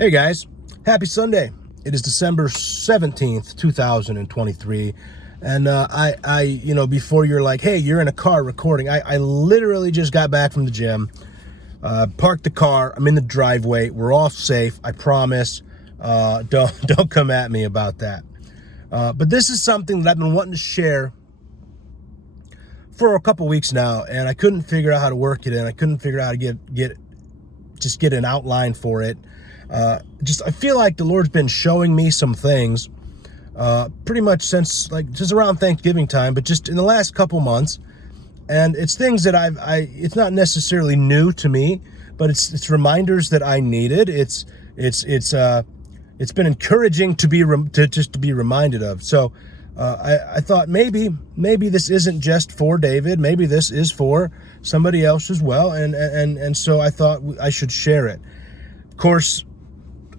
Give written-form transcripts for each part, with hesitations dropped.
Hey guys, happy Sunday. It is December 17th, 2023. And before you're like, hey, you're in a car recording, I literally just got back from the gym, parked the car, I'm in the driveway, we're all safe, I promise. Don't come at me about that. But this is something that I've been wanting to share for a couple weeks now, and I couldn't figure out how to work it in. I couldn't figure out how to get an outline for it. I feel like the Lord's been showing me some things pretty much since just around Thanksgiving time, but just in the last couple months. And it's things that it's not necessarily new to me, but it's reminders that I needed. It's been encouraging to be reminded of. So I thought maybe this isn't just for David. Maybe this is for somebody else as well. And so I thought I should share it. Of course,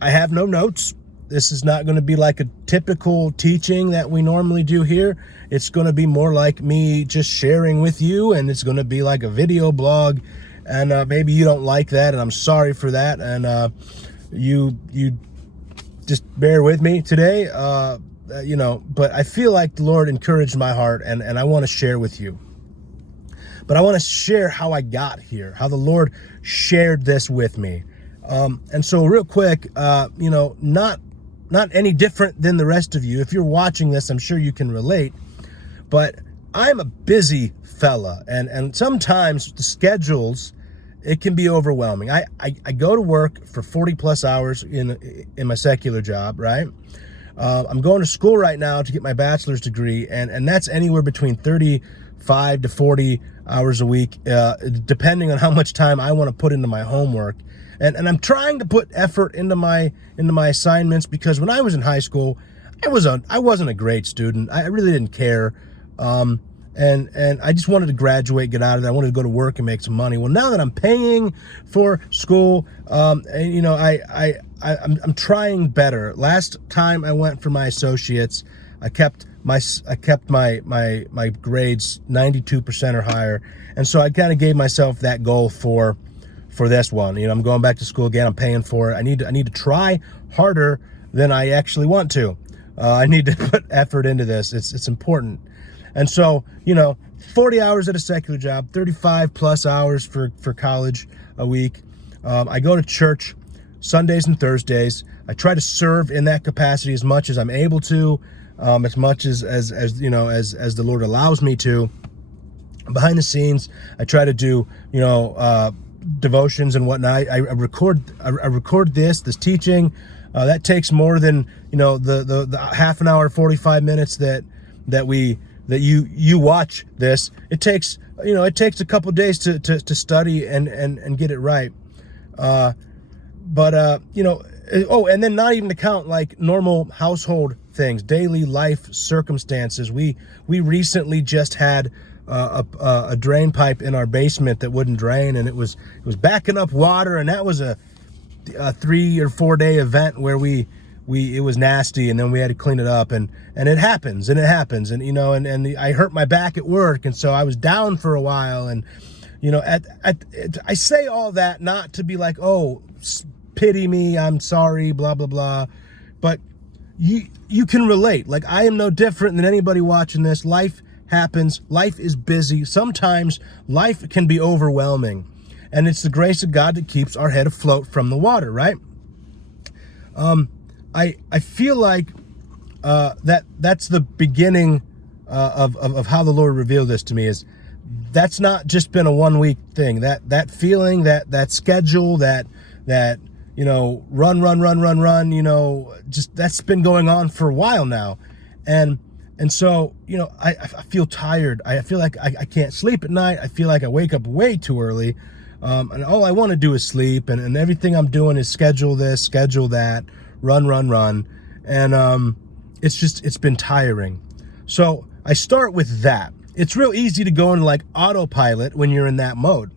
I have no notes. This is not going to be like a typical teaching that we normally do here. It's going to be more like me just sharing with you, and it's going to be like a video blog. And maybe you don't like that, and I'm sorry for that. And you just bear with me today. But I feel like the Lord encouraged my heart, and I want to share with you. But I want to share how I got here, how the Lord shared this with me. And so real quick, not any different than the rest of you. If you're watching this, I'm sure you can relate, but I'm a busy fella, and sometimes the schedules, it can be overwhelming. I go to work for 40 plus hours in my secular job, right? I'm going to school right now to get my bachelor's degree, and that's anywhere between 35 to 40 hours a week, depending on how much time I want to put into my homework. And I'm trying to put effort into my assignments, because when I was in high school, I wasn't a great student. I really didn't care. And I just wanted to graduate, get out of there. I wanted to go to work and make some money. Well, now that I'm paying for school, I'm trying better. Last time I went for my associates, I kept my grades 92% or higher. And so I kind of gave myself that goal for this one. I'm going back to school again. I'm paying for it. I need to try harder than I actually want to. I need to put effort into this. It's important. And so, 40 hours at a secular job, 35 plus hours for college a week. I go to church Sundays and Thursdays. I try to serve in that capacity as much as I'm able to, as much as the Lord allows me to. Behind the scenes, I try to do, devotions and whatnot. I record this teaching. That takes more than the half an hour, 45 minutes that you watch this. It takes a couple days to study and get it right. And then not even to count like normal household things, daily life circumstances. We recently just had a drain pipe in our basement that wouldn't drain, and it was backing up water, and that was a 3 or 4 day event where it was nasty, and then we had to clean it up, and it happens, and I hurt my back at work, and so I was down for a while, and I say all that not to be like, oh, pity me, I'm sorry, blah blah blah, but you can relate. Like, I am no different than anybody watching this. Life happens. Life is busy. Sometimes life can be overwhelming, and it's the grace of God that keeps our head afloat from the water, right? I feel like that's the beginning of how the Lord revealed this to me. Is that's not just been a 1 week thing. That feeling, that schedule, that run, just that's been going on for a while now, and so, I feel tired. I feel like I can't sleep at night. I feel like I wake up way too early. And all I want to do is sleep. And everything I'm doing is schedule this, schedule that, run. And it's been tiring. So I start with that. It's real easy to go into like autopilot when you're in that mode.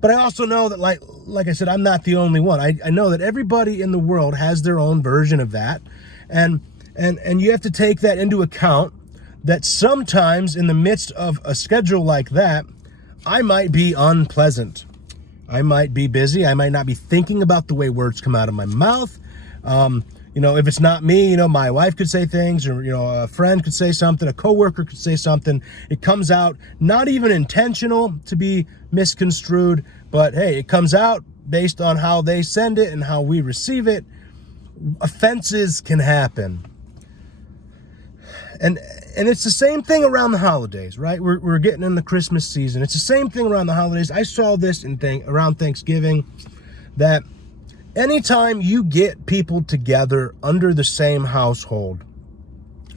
But I also know that, like I said, I'm not the only one. I know that everybody in the world has their own version of that. And you have to take that into account, that sometimes in the midst of a schedule like that, I might be unpleasant. I might be busy. I might not be thinking about the way words come out of my mouth. If it's not me, my wife could say things, or, a friend could say something, a coworker could say something. It comes out not even intentional to be misconstrued, but hey, it comes out based on how they send it and how we receive it. Offenses can happen. And it's the same thing around the holidays, right? We're getting in the Christmas season. It's the same thing around the holidays. I saw this around Thanksgiving, that anytime you get people together under the same household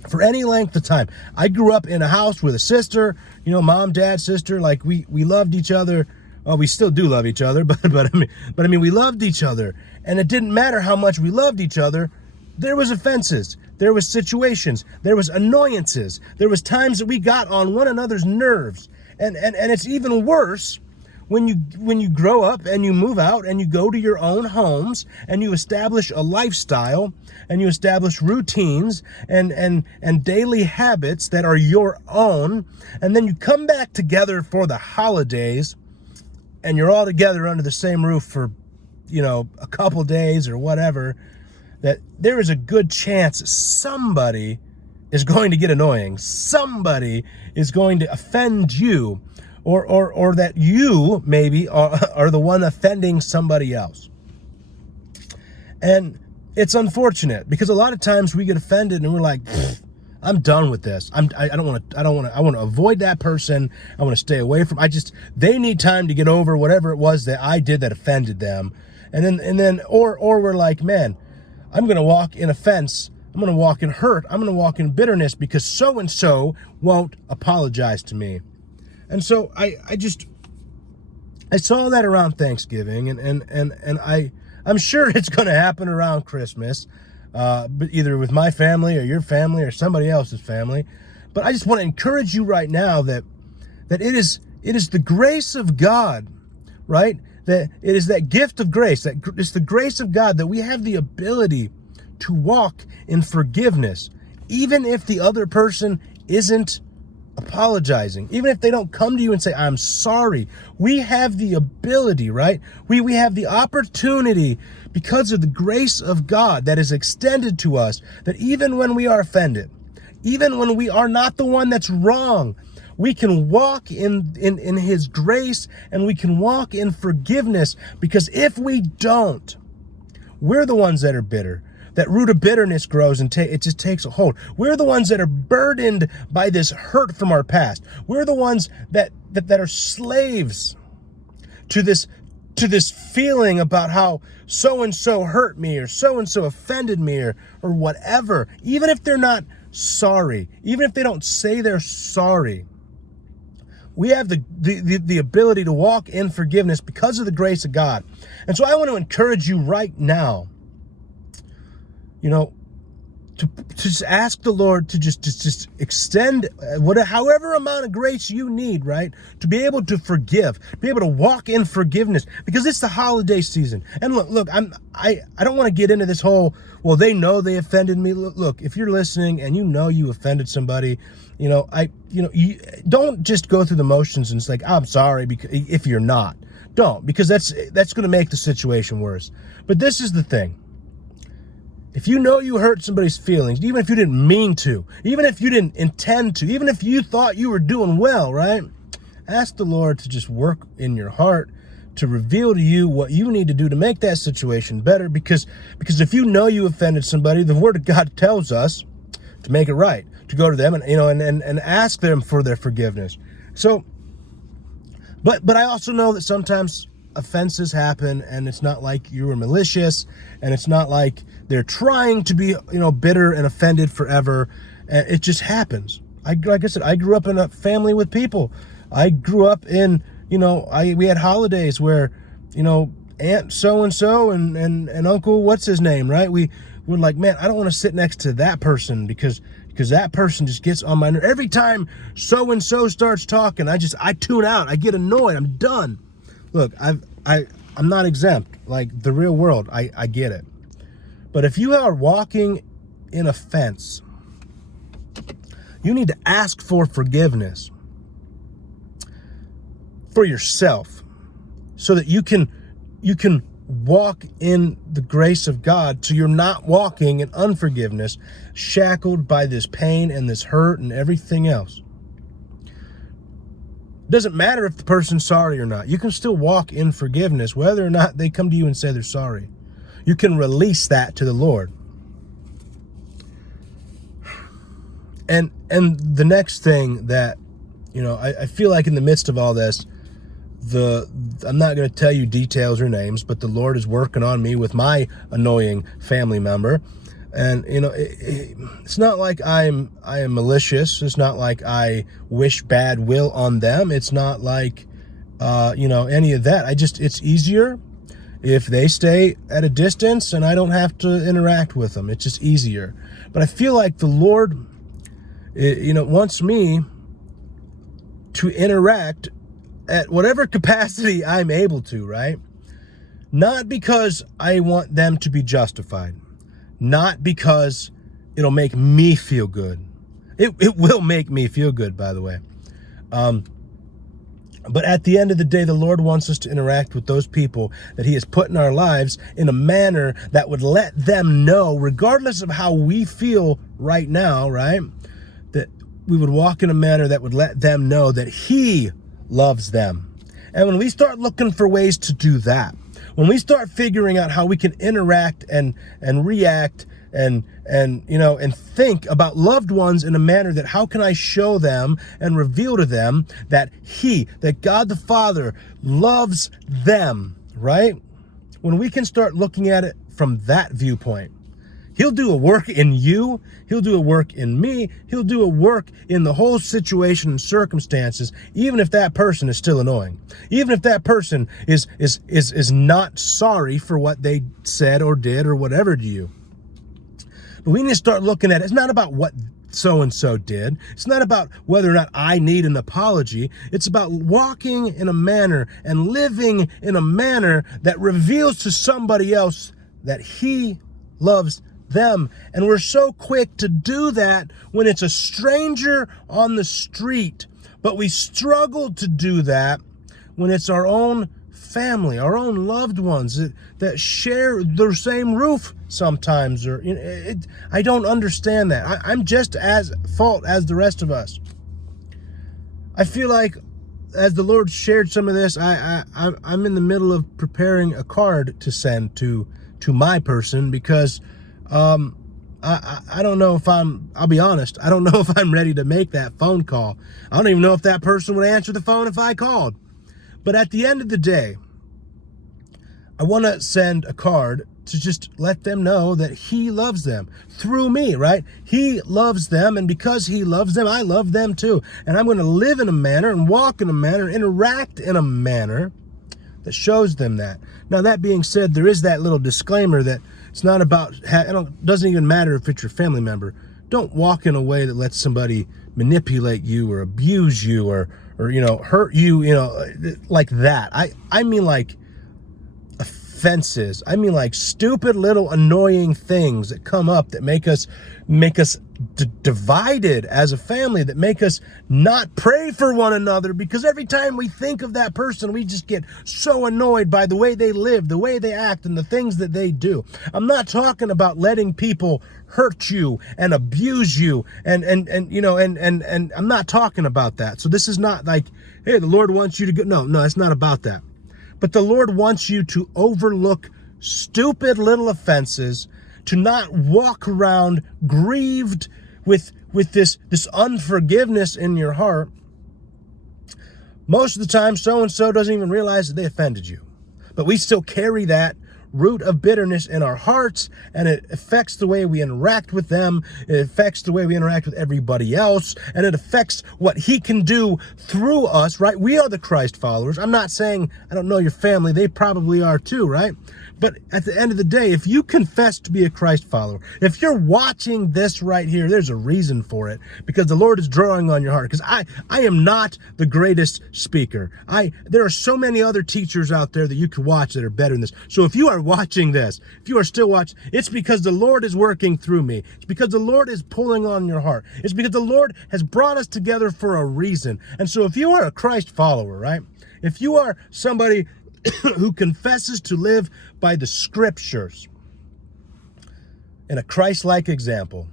for any length of time. I grew up in a house with a sister, mom, dad, sister. Like we loved each other. Well, we still do love each other, but I mean, we loved each other, and it didn't matter how much we loved each other. There was offenses. There was situations. There was annoyances. There was times that we got on one another's nerves. And it's even worse when you grow up and you move out and you go to your own homes and you establish a lifestyle and you establish routines and daily habits that are your own. And then you come back together for the holidays and you're all together under the same roof for, a couple days or whatever. That there is a good chance somebody is going to get annoying. Somebody is going to offend you, or that you maybe are the one offending somebody else. And it's unfortunate because a lot of times we get offended and we're like, I'm done with this. I want to avoid that person. I want to stay away from. They need time to get over whatever it was that I did that offended them. And then we're like, man, I'm going to walk in offense. I'm going to walk in hurt. I'm going to walk in bitterness because so-and-so won't apologize to me. And so I saw that around Thanksgiving, and I'm sure it's going to happen around Christmas, but either with my family or your family or somebody else's family. But I just want to encourage you right now that it is the grace of God, right? That it is that gift of grace, that it's the grace of God that we have the ability to walk in forgiveness, even if the other person isn't apologizing, even if they don't come to you and say, I'm sorry. We have the ability, right? We have the opportunity because of the grace of God that is extended to us, that even when we are offended, even when we are not the one that's wrong, we can walk in his grace and we can walk in forgiveness, because if we don't, we're the ones that are bitter. That root of bitterness grows and it just takes a hold. We're the ones that are burdened by this hurt from our past. We're the ones that are slaves to this feeling about how so-and-so hurt me or so-and-so offended me or whatever. Even if they're not sorry, even if they don't say they're sorry, we have the ability to walk in forgiveness because of the grace of God. And so I want to encourage you right now, to just ask the Lord to just extend however amount of grace you need, right? To be able to forgive, be able to walk in forgiveness, because it's the holiday season. And look, I don't want to get into this whole, well, they know they offended me. Look, if you're listening and you offended somebody, you don't just go through the motions and it's like, I'm sorry, because if you're not, don't, because that's going to make the situation worse. But this is the thing. If you know you hurt somebody's feelings, even if you didn't mean to, even if you didn't intend to, even if you thought you were doing well, right? Ask the Lord to just work in your heart, to reveal to you what you need to do to make that situation better. Because if you know you offended somebody, the Word of God tells us to make it right, to go to them and ask them for their forgiveness. So, but I also know that sometimes offenses happen, and it's not like you were malicious, and it's not like they're trying to be, bitter and offended forever. It just happens. Like I said, I grew up in a family with people. I grew up in, we had holidays where, Aunt so-and-so and Uncle what's his name, right? We were like, man, I don't want to sit next to that person because that person just gets on my nerve. Every time so-and-so starts talking, I tune out. I get annoyed. I'm done. Look, I'm not exempt. Like the real world, I get it. But if you are walking in offense, you need to ask for forgiveness for yourself, so that you can walk in the grace of God, so you're not walking in unforgiveness, shackled by this pain and this hurt and everything else. It doesn't matter if the person's sorry or not. You can still walk in forgiveness, whether or not they come to you and say they're sorry. You can release that to the Lord. And the next thing that, I feel like in the midst of all this, I'm not going to tell you details or names, but the Lord is working on me with my annoying family member. And, it's not like I am malicious. It's not like I wish bad will on them. It's not like, any of that. It's easier if they stay at a distance and I don't have to interact with them. It's just easier. But I feel like the Lord, wants me to interact at whatever capacity I'm able to, right? Not because I want them to be justified. Not because it'll make me feel good. It will make me feel good, by the way. But at the end of the day, the Lord wants us to interact with those people that He has put in our lives in a manner that would let them know, regardless of how we feel right now, right? That we would walk in a manner that would let them know that He loves them. And when we start looking for ways to do that, when we start figuring out how we can interact and react and think about loved ones in a manner that how can I show them and reveal to them that God the Father loves them, right? When we can start looking at it from that viewpoint, He'll do a work in you. He'll do a work in me. He'll do a work in the whole situation and circumstances, even if that person is still annoying. Even if that person is not sorry for what they said or did or whatever to you. But we need to start looking at it. It's not about what so-and-so did. It's not about whether or not I need an apology. It's about walking in a manner and living in a manner that reveals to somebody else that He loves them. And we're so quick to do that when it's a stranger on the street, but we struggle to do that when it's our own family, our own loved ones that share the same roof sometimes. Or I don't understand that. I'm just as fault as the rest of us. I feel like as the Lord shared some of this, I'm in the middle of preparing a card to send to my person, because I don't know if I'll be honest, I don't know if I'm ready to make that phone call. I don't even know if that person would answer the phone if I called. But at the end of the day, I want to send a card to just let them know that He loves them through me, right? He loves them, and because He loves them, I love them too. And I'm going to live in a manner and walk in a manner, interact in a manner that shows them that. Now, that being said, there is that little disclaimer that it's not about, it doesn't even matter if it's your family member. Don't walk in a way that lets somebody manipulate you or abuse you or hurt you, like that. I mean like offenses. I mean like stupid little annoying things that come up that make us divided as a family, that make us not pray for one another, because every time we think of that person, we just get so annoyed by the way they live, the way they act, and the things that they do. I'm not talking about letting people hurt you and abuse you and I'm not talking about that. So this is not like, hey, the Lord wants you to go. No, it's not about that. But the Lord wants you to overlook stupid little offenses, to not walk around grieved with this unforgiveness in your heart. Most of the time, so-and-so doesn't even realize that they offended you. But we still carry that root of bitterness in our hearts, and it affects the way we interact with them. It affects the way we interact with everybody else, and it affects what He can do through us, right? We are the Christ followers. I'm not saying I don't know your family. They probably are too, right? But at the end of the day, if you confess to be a Christ follower, if you're watching this right here, there's a reason for it, because the Lord is drawing on your heart. Because I am not the greatest speaker. There are so many other teachers out there that you can watch that are better than this. So if you are watching this, if you are still watching, it's because the Lord is working through me. It's because the Lord is pulling on your heart. It's because the Lord has brought us together for a reason. And so if you are a Christ follower, right? If you are somebody who confesses to live by the scriptures in a Christ-like example.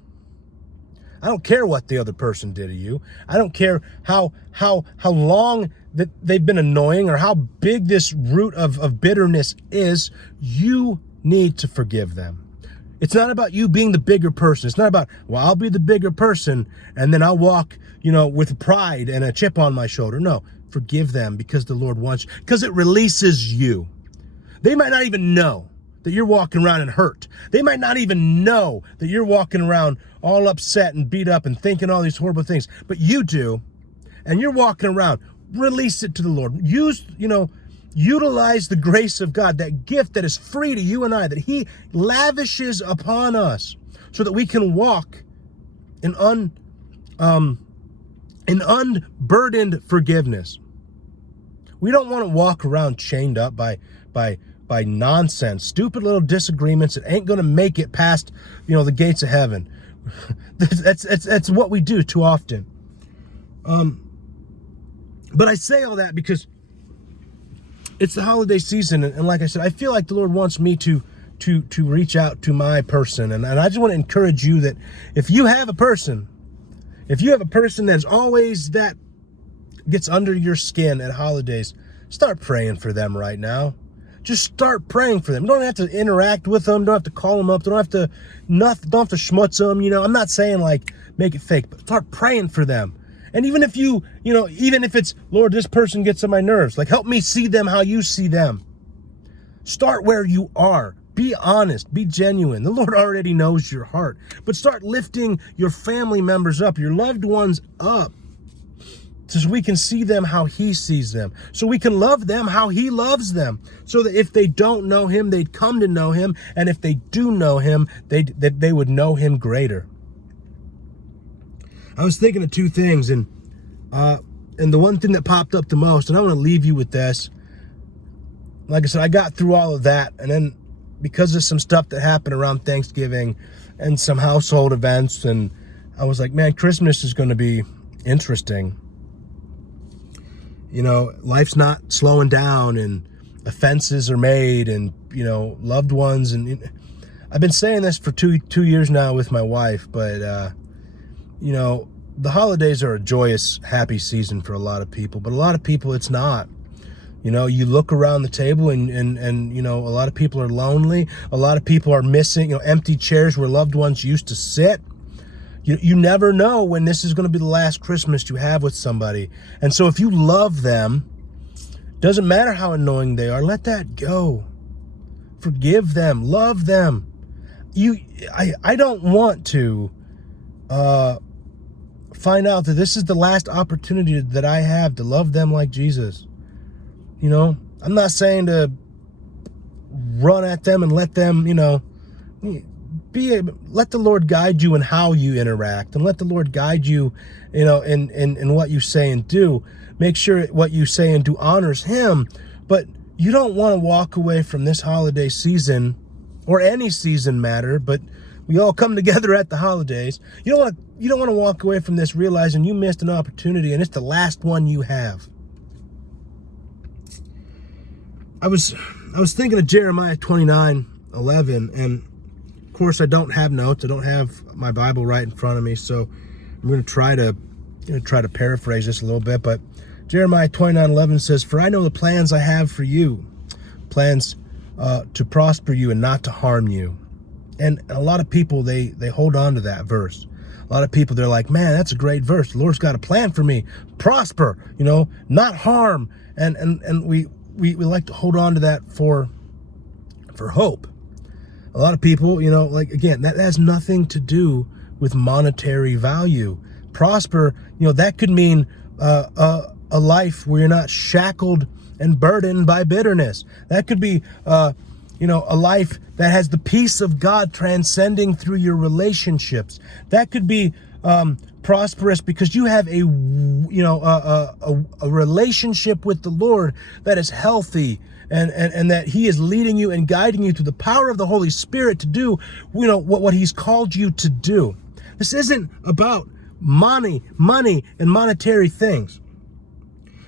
I don't care what the other person did to you. I don't care how long that they've been annoying or how big this root of bitterness is. You need to forgive them. It's not about you being the bigger person. It's not about, well, I'll be the bigger person and then I'll walk, with pride and a chip on my shoulder. No, forgive them because the Lord wants you, because it releases you. They might not even know that you're walking around and hurt. They might not even know that you're walking around all upset and beat up and thinking all these horrible things, but you do, and you're walking around. Release it to the Lord. Utilize the grace of God, that gift that is free to you and I, that He lavishes upon us so that we can walk in unburdened forgiveness. We don't want to walk around chained up by nonsense, stupid little disagreements that ain't going to make it past, the gates of heaven. That's what we do too often. But I say all that because it's the holiday season, and like I said, I feel like the Lord wants me to reach out to my person, and I just want to encourage you that if you have a person that's always that gets under your skin at holidays, start praying for them right now. Just start praying for them. You don't have to interact with them. Don't have to call them up. Don't have to schmutz them. I'm not saying like make it fake, but start praying for them. And even if even if it's, Lord, this person gets on my nerves, like help me see them how you see them. Start where you are. Be honest. Be genuine. The Lord already knows your heart. But start lifting your family members up, your loved ones up, so we can see them how He sees them, so we can love them how He loves them, so that if they don't know Him, they'd come to know Him, and if they do know Him, they would know Him greater. I was thinking of two things, and the one thing that popped up the most, and I want to leave you with this. Like I said, I got through all of that, and then because of some stuff that happened around Thanksgiving and some household events, and I was like, man, Christmas is going to be interesting. Life's not slowing down, and offenses are made, and, loved ones. And I've been saying this for two years now with my wife, but, the holidays are a joyous, happy season for a lot of people, but a lot of people it's not. You look around the table and a lot of people are lonely. A lot of people are missing, empty chairs where loved ones used to sit. You never know when this is going to be the last Christmas you have with somebody. And so if you love them, doesn't matter how annoying they are, let that go. Forgive them. Love them. I don't want to find out that this is the last opportunity that I have to love them like Jesus. I'm not saying to run at them and let them, let the Lord guide you in how you interact, and let the Lord guide you, in what you say and do. Make sure what you say and do honors Him, but you don't want to walk away from this holiday season, or any season matter, but we all come together at the holidays. You don't want to walk away from this realizing you missed an opportunity and it's the last one you have. I was thinking of Jeremiah 29:11, and of course I don't have notes. I don't have my Bible right in front of me, so I'm going to try to paraphrase this a little bit. But Jeremiah 29:11 says, "For I know the plans I have for you, plans to prosper you and not to harm you." And a lot of people, they hold on to that verse. A lot of people, they're like, man, that's a great verse. The Lord's got a plan for me. Prosper, not harm. And we like to hold on to that for hope. A lot of people, again, that has nothing to do with monetary value. Prosper, that could mean a life where you're not shackled and burdened by bitterness. That could be a life that has the peace of God transcending through your relationships. That could be prosperous because you have a relationship with the Lord that is healthy, and that He is leading you and guiding you through the power of the Holy Spirit to do, what He's called you to do. This isn't about money and monetary things.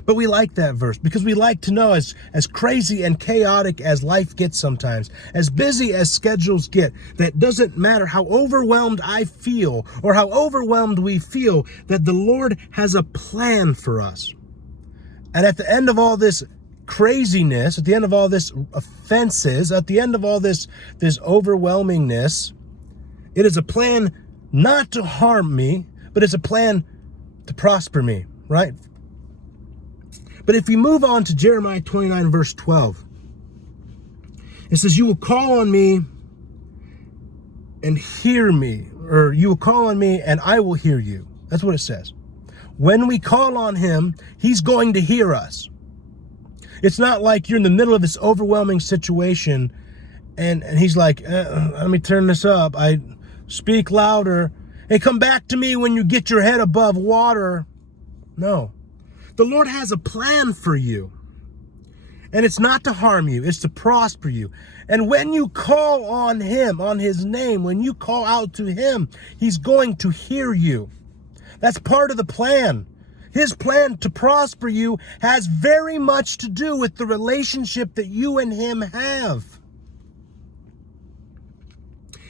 But we like that verse because we like to know, as crazy and chaotic as life gets sometimes, as busy as schedules get, that doesn't matter how overwhelmed I feel or how overwhelmed we feel, that the Lord has a plan for us. And at the end of all this craziness, at the end of all this offenses, at the end of all this overwhelmingness, it is a plan not to harm me, but it's a plan to prosper me, right? But if we move on to Jeremiah 29, verse 12, it says, you will call on me and hear me, or you will call on me and I will hear you. That's what it says. When we call on him, he's going to hear us. It's not like you're in the middle of this overwhelming situation and he's like, let me turn this up. I speak louder. Hey, come back to me when you get your head above water. No. The Lord has a plan for you. And it's not to harm you. It's to prosper you. And when you call on him, on his name, when you call out to him, he's going to hear you. That's part of the plan. His plan to prosper you has very much to do with the relationship that you and him have.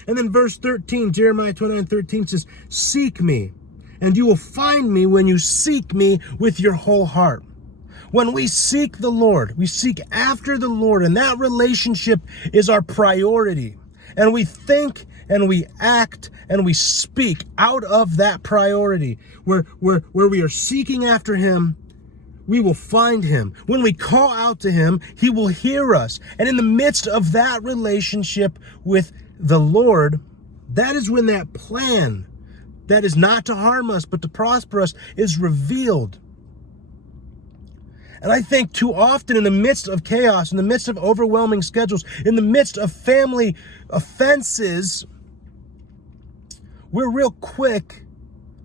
And then verse 13, Jeremiah 29:13 says, seek me, and you will find me when you seek me with your whole heart. When we seek the Lord, we seek after the Lord, and that relationship is our priority. And we think and we act and we speak out of that priority. Where we are seeking after him, we will find him. When we call out to him, he will hear us. And in the midst of that relationship with the Lord, that is when that plan that is not to harm us but to prosper us is revealed. And I think too often in the midst of chaos, in the midst of overwhelming schedules, in the midst of family offenses, we're real quick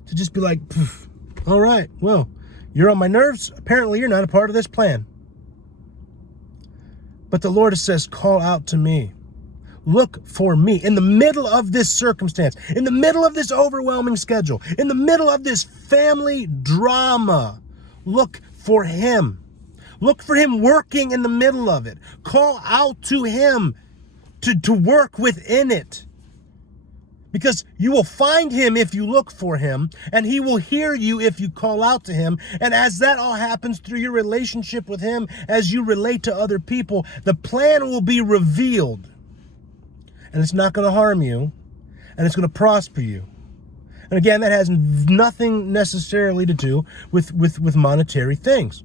to just be like, all right, well, you're on my nerves. Apparently you're not a part of this plan. But the Lord says, call out to me. Look for me in the middle of this circumstance, in the middle of this overwhelming schedule, in the middle of this family drama. Look for him. Look for him working in the middle of it. Call out to him to work within it. Because you will find him if you look for him, and he will hear you if you call out to him. And as that all happens through your relationship with him, as you relate to other people, the plan will be revealed. And it's not going to harm you, and it's going to prosper you. And again, that has nothing necessarily to do with monetary things.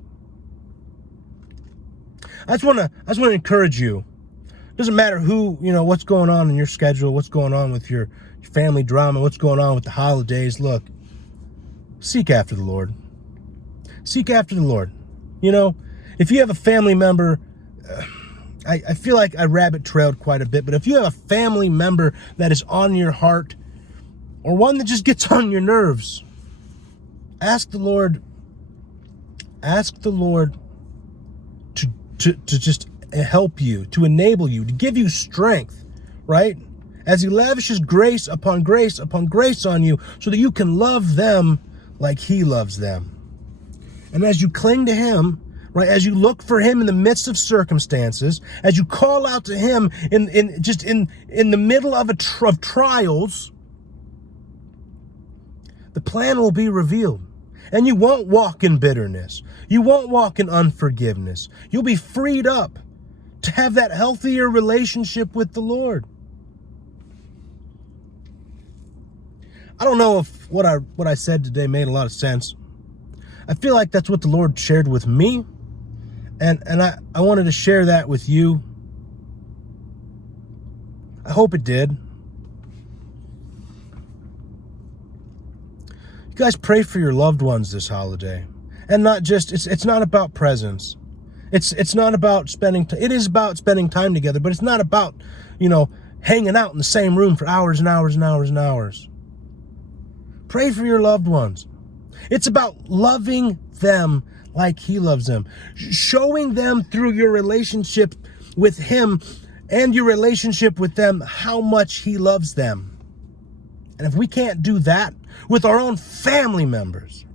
I just want to encourage you. It doesn't matter what's going on in your schedule, what's going on with your family drama, what's going on with the holidays. Look, seek after the Lord. Seek after the Lord. If you have a family member, I feel like I rabbit trailed quite a bit, but if you have a family member that is on your heart, or one that just gets on your nerves, ask the Lord to just help you, to enable you, to give you strength, right? As he lavishes grace upon grace on you, so that you can love them like he loves them. And as you cling to him, right, as you look for him in the midst of circumstances, as you call out to him in the middle of of trials, the plan will be revealed. And you won't walk in bitterness. You won't walk in unforgiveness. You'll be freed up to have that healthier relationship with the Lord. I don't know if what I said today made a lot of sense. I feel like that's what the Lord shared with me. And I wanted to share that with you. I hope it did. You guys pray for your loved ones this holiday. And not just, it's not about presents. It's not about it is about spending time together, but it's not about, hanging out in the same room for hours and hours and hours and hours. Pray for your loved ones. It's about loving them like he loves them. Showing them through your relationship with him and your relationship with them how much he loves them. And if we can't do that with our own family members,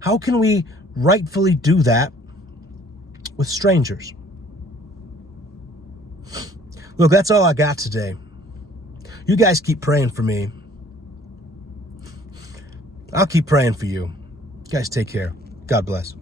how can we rightfully do that with strangers. Look, that's all I got today. You guys keep praying for me. I'll keep praying for you. You guys take care. God bless.